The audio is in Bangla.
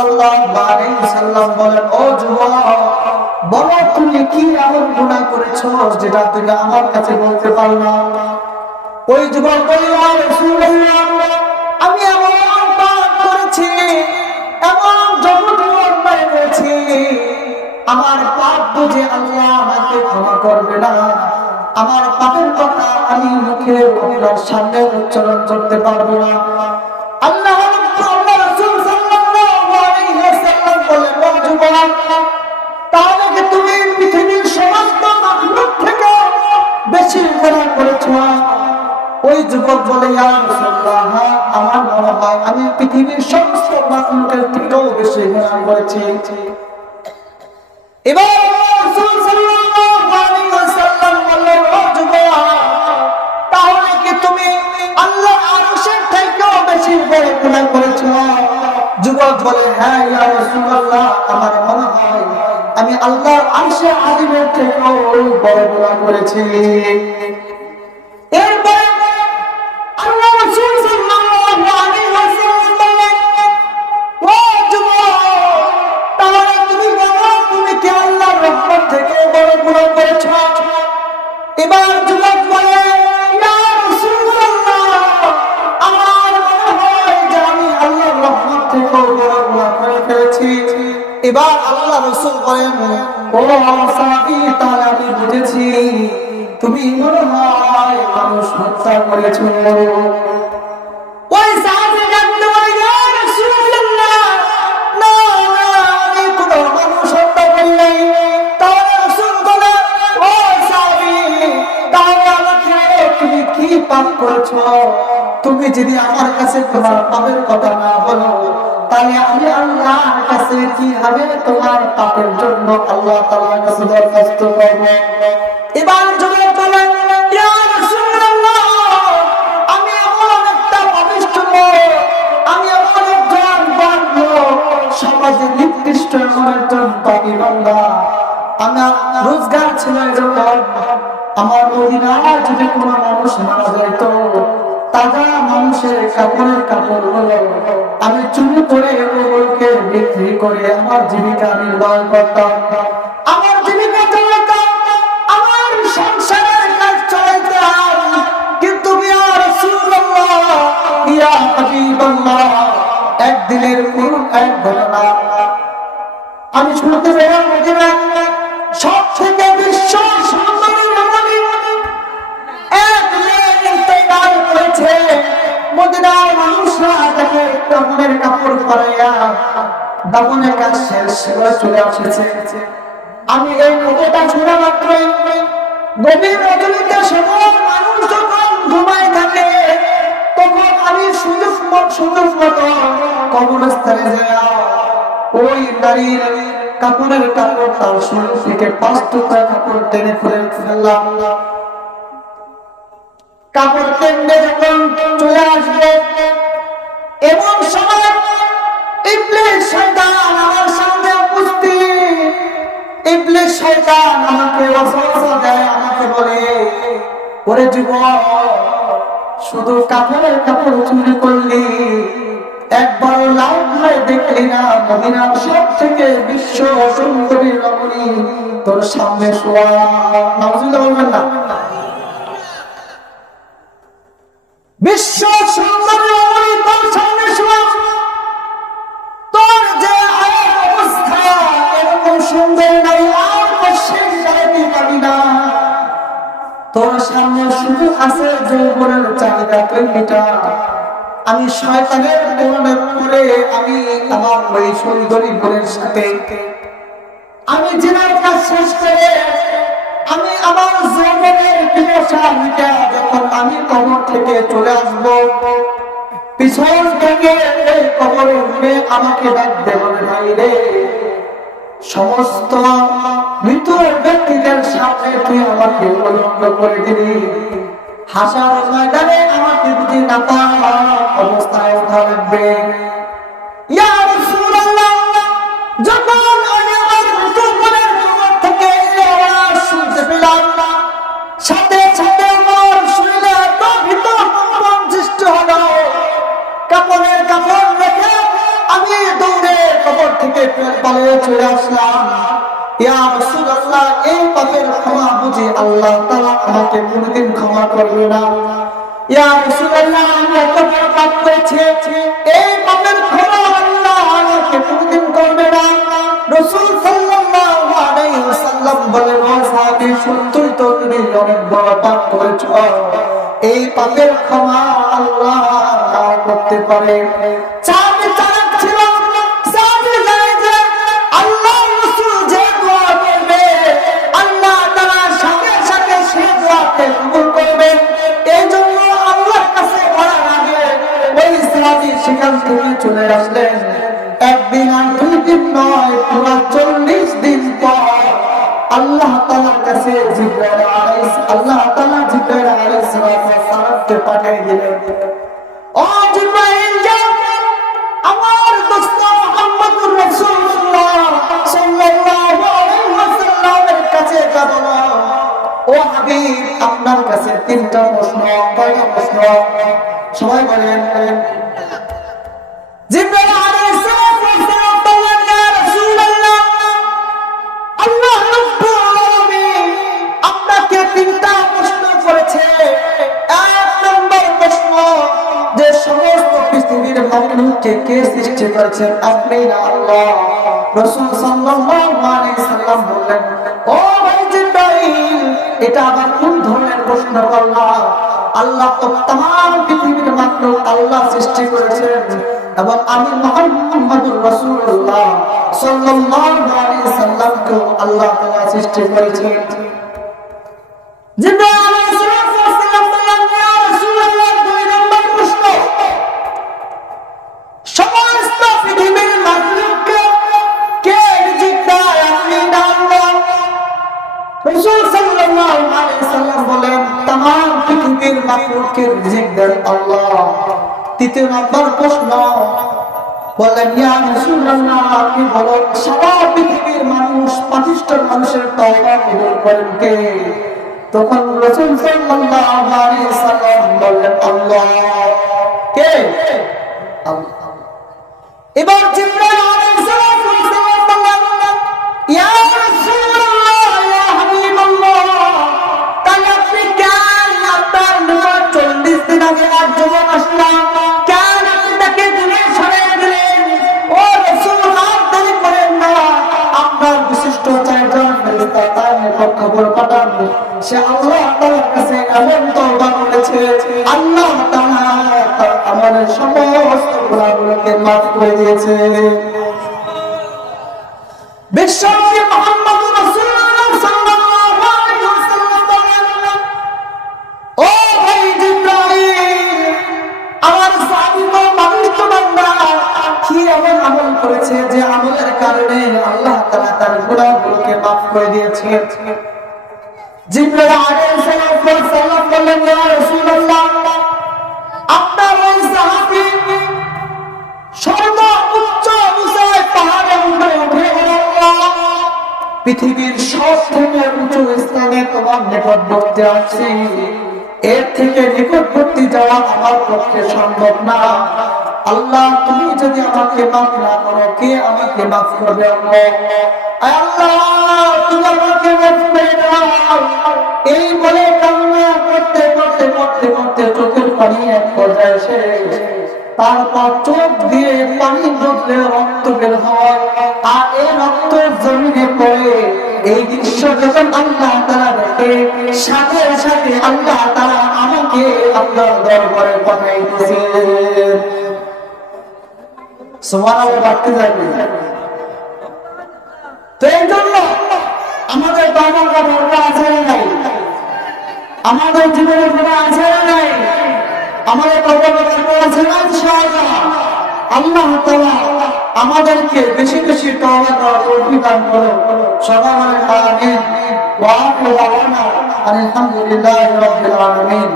সাল্লাল্লাহু আলাইহি ওয়াসাল্লাম বলেন, ও যুবক, বলো তুমি কি এমন গুনাহ করেছো যেটা তুমি আমার কাছে বলতে পারো না? ওই যুবক বলল, ইয়া রাসূলুল্লাহ, আমি এমন পাপ করেছি, এমন জঘন্য অন্যায় করেছি, আমার পাপ বুঝে আল্লাহ আমাকে ক্ষমা করবে না। আমার পাপের কথা আমি মুখে আপনার সামনে উচ্চারণ করতে পারবো না। আল্লাহ রাসূল সাল্লাল্লাহু আলাইহি ওয়াসাল্লাম বলেন, ও যুবক, তাহলে কি তুমি পৃথিবীর সমস্ত মাখলুক থেকে বেশি গুনাহ করেছো? ওই যুবক বলে, ইয়া রাসূলুল্লাহ, আমার মনে হয় আমি পৃথিবীর সমস্ত মাখলুকের থেকেও বেশি গুনাহ করেছি। এবার রাসূল সাল্লাল্লাহু আলাইহি ওয়াসাল্লাম বললেন, ও যুবক, তাহলে কি তুমি আল্লাহর আরশের থেকেও বেশি বড় গুনাহ করেছো? যুবক বলে, হ্যাঁ ইয়া রাসূলুল্লাহ, আমার মনে হয় আমি আল্লাহর আরশে আযীমের থেকেও বড় গুনাহ করেছি। এরপর আল্লাহ রাসূল সাল্লাল্লাহু আলাইহি ওয়াসাল্লাম বললেন, ও যুবক, তাহলে তুমি বলো তুমি কি আল্লাহর রহমত থেকে বড় গুনাহ করেছো? এবার যুবক বলে, ইয়া রাসূলুল্লাহ, আমার মনে হয় যে আমি আল্লাহর রহমত থেকে বড় গুনাহ করে ফেলেছি। এবার আল্লাহ রাসূল বলেন, ও সাহাবী, তাহলে আমি বুঝেছি তুমি মনে হয় মানুষ হত্যা করেছো। ওই সাহাবী জানতে পারে, ইয়া রাসূলুল্লাহ, না না, আমি কোনো মানুষ হত্যা করি নাই। তাহলে রাসূল বলে, ও সাহাবী, তাহলে আমাকে তুমি কি পাপ করেছো? তুমি যদি আমার কাছে তোমার পাপের কথা না বলো, তাহলে আমি আল্লাহর কাছে কিভাবে তোমার পাপের জন্য আল্লাহ তাআলার কাছে দরখাস্ত করব? এবার যুবক বলেন, ইয়া রাসূলুল্লাহ, আমি এমন একটা পাপিষ্ঠ লোক, আমি এমন একজন বান্দ, সমাজে নিকৃষ্ট একজন পাপী বান্দা। আমার রোজগার ছিল এরকম, আমার মদিনায় যদি কোনো মানুষ মারা যেত, তাজা মানুষের কাপড়গুলো আমি চুরি করে ওগুলোকে বিক্রি করে আমার জীবিকা নির্বাহ করতাম, আমার জীবিকা চালাতাম, আমার সংসারের কাজ চালাতাম। কিন্তু ইয়া রাসূলুল্লাহ, ইয়া হাবিবাল্লাহ, একদিনের কোন এক ঘটনা আমি শুনতে পেলাম, মদিনায় সব থেকে বিশ্ব সুন্দরী রমণী এক মেয়ে ইন্তেকাল করেছে। মদিনার মানুষরা তাকে দাফনের কাপড় পরাইয়া দাফনের কাজ শেষ করে চলে আসছে। আমি এই খবরটা শোনা মাত্রই গভীর রজনীতে সকল মানুষ যখন ঘুমায় থাকে, তখন আমি সুযোগ মতো কবরস্থানে যাইয়া ওই নারীর কাপড়ের কাপড় তার শরীর থেকে 5 টুকরা কাপড় টেনে খুলে ফেললাম। কাপড় টেনে যখন চলে আসবে, এমন সময় ইবলিস শয়তান আমার সামনে উপস্থিত। ইবলিস শয়তান আমাকে ওয়াসওয়াসা দেয়, আমাকে বলে, ওরে যুবক, শুধু কাপড়ের কাপড় চুরি করলি, একবার লাভ হয়ে দেখলি না মদিনার সব থেকে বিশ্ব সুন্দরী রমণী তোর সামনে শোয়া? নাউজুবিল্লাহ বলবেন না? বিশ্ব সুন্দরী রমণী তোর সামনে শোয়া, তোর যে অবস্থা, এরকম সুন্দর নারী আর পশ্চিম কালে পাবি না। তোর সামনে শুধু আছে যৌবনের চাহিদা, তুই মিটা। আমি শয়তানের প্রেরণা করে আমি আমার ওই সুন্দরী বোনের সাথে আমি জিনার কাজ শেষ করে আমি আমার যৌবনের পিপাসা মিটা যখন আমি কবর থেকে চলে আসব, পিছন থেকে এই কবরে উঠে আমাকে ডাকতে বলে, ভাই রে, সমস্ত মৃত ব্যক্তিদের সামনে তুই আমাকে উলঙ্গ করে দিলি, হাসার ময়দানে আমাকে যদি নাপাক অবস্থায় উঠা লাগবে। ইয়া রাসূলুল্লাহ, যখন আমি আমার মৃতপ্রাণের কবর থেকে এই আওয়াজ শুনতে পেলাম, সাথে সাথে আমার শরীরে এত ভিতর সৃষ্টি হলো, কাপড়ের কাপড় রেখে আমি দৌড়ে চলে আসলাম, ইয়া রাসূলুল্লাহ, এই পাপের ক্ষমা বুঝি আল্লাহ তাআলা আমাকে কোনদিন ক্ষমা করবে না। ইয়া রাসূলুল্লাহ, আমি এত বড় পাপ করেছি, এই পাপের ক্ষমা আল্লাহ আমাকে কোনদিন করবে না। রাসূল সাল্লাল্লাহু আলাইহি ওয়াসাল্লাম বলেন, ও সাহাবী, সত্যই তো তুমি অনেক বড় পাপ করেছো, এই পাপের ক্ষমা আল্লাহ করতে পারে। চাবি চালাক ছিল, চাবি জানে যে আল্লাহ রাসূল যে দোয়া করবে আল্লাহ তাআলা সাথে সাথে সেই দোয়াকে কবুল করবে। এই জন্য আল্লাহর কাছে বলার আগে ওই সাহাবী সেখান থেকে চলে আসলেন। একদিন আর 2 দিন নয়, পুরো 40 দিন পর আল্লাহ তাআলার কাছে আল্লাহ তাআলা জিবরাইল আলাইহিস সালামকে পাঠিয়ে দিলেন। ও জিবরাইল, যাও আমার দোস্ত মুহাম্মদুর রাসূলুল্লাহ সাল্লাল্লাহু আলাইহি ওয়াসাল্লামের কাছে যাব। ও হাবিব, আপনার কাছে 3টা প্রশ্ন। কয়টা প্রশ্ন? সবাই বলেন। জিবরাইল আলাইহিস সালাম বললেন, ইয়া রাসূলুল্লাহ, আল্লাহ রাব্বুল আলামিন আপনাকে 3টা প্রশ্ন করেছে। 1 নম্বর প্রশ্ন, যে সমস্ত পৃথিবীর মানুষকে কে সৃষ্টি করেছেন? আপনি না আল্লাহ? রাসূল সাল্লাল্লাহু আলাইহি সাল্লাম বললেন, ও ভাই জিবরাইল, এটা আবার কোন ধরনের প্রশ্ন করলাম? আল্লাহ তো तमाम পৃথিবীর মানুষ আল্লাহ সৃষ্টি করেছেন এবং আমি মুহাম্মদুর রাসূলুল্লাহ সাল্লাল্লাহু আলাইহি সাল্লামকে আল্লাহ তাআলা সৃষ্টি করেছেন। জিবরাইল আলাইহিস সালাম বললেন, ইয়া রাসূলুল্লাহ, 2 নম্বর প্রশ্ন, সমস্ত পৃথিবীর মানুষকে কে রিজিক দেয়? আপনি না আল্লাহ? রাসূল সাল্লাল্লাহু আলাইহি সাল্লাম বলেন, तमाम পৃথিবীর মানুষকে রিজিক দেন আল্লাহ। 3 নম্বর প্রশ্ন, বলেন, ইয়া রাসূলুল্লাহ, আপনি বলেন সারা পৃথিবীর মানুষ, পাপিষ্ঠ মানুষের তওবা কবুল করেন কে? তখন রাসূল সাল্লাল্লাহু আলাইহি সাল্লাম বললেন, আল্লাহ। কে? আল্লাহ। এবার জিবরাইল আলাইহিস সালাম বললেন, ইয়া রাসূলুল্লাহ, ইয়া হাবিবাল্লাহ, তাহলে আপনি কেন আপনার নিকট 40 দিন আগে একজন আসলাম, কেন আপনি তাকে দূরে সরিয়ে দিলেন? ও রাসূল, আর দেরি করেন না, আপনার বিশিষ্ট 4 জন ফেরেশতা তার নিকট খবর পাঠান। সে আল্লাহ তাআলার কাছে এমন তওবা করেছে, আল্লাহ তাআলা তার আমাদের সমস্ত গুনাহগুলোকে মাফ করে দিয়েছে। বিশ্বনবী মুহাম্মদুর রাসূলুল্লাহ সাল্লাল্লাহু আলাইহি ওয়াসাল্লাম বলেন, ও ভাই জিবরাইল, আমার সাহাবী তো মানুষ তো বান্দা, কি এমন আমল করেছে যে আমলের কারণে আল্লাহ তাআলা তার গুনাহগুলোকে মাফ করে দিয়েছে? জিবরাইল আলাইহিস সালাম বললেন, ইয়া রাসূলুল্লাহ, আপনার ওই সাহাবী সর্বোচ্চ উঁচায় পাহাড়ের উপরে উঠে গেলেন। পৃথিবীর সবথেকে উঁচু স্থানে তোমার নিকটবর্তী আছি, এর থেকে নিকটবর্তী যাওয়া আমার পক্ষে সম্ভব না। আল্লাহ, তুমি যদি আমাকে মাফ না করো, কে আমাকে মাফ করবে? আল্লাহ, তুমি আমাকে মাফ করে দাও। এই বলে কান্না করতে করতে করতে করতে চোখের পানি এক পর্যায়ে শেষ। তারপর চোখ দিয়ে পানি বদলে রক্ত বের হয়, আর এই রক্ত জমিনে পড়ে। এই দৃশ্য যখন আল্লাহ তাআলা দেখে, সাথে সাথে আল্লাহ তাআলা আমাকে আপনার দরবারে পাঠিয়ে দিয়েছেন। সুবহানাল্লাহ, বাড়তে যাবে। তো এই জন্য আমাদের তওবা দরকার আছে না নাই? আমাদের জীবনে গুনাহ আছে না নাই? আমাদের তওবা দরকার আছে না? ইনশাআল্লাহ আল্লাহ তাআলা আমাদেরকে বেশি বেশি তওবা করার তৌফিক দান করুন। সবাই বলেন আমিন। ওয়া আখিরু দাওয়ানা আলহামদুলিল্লাহি রাব্বিল আলামিন।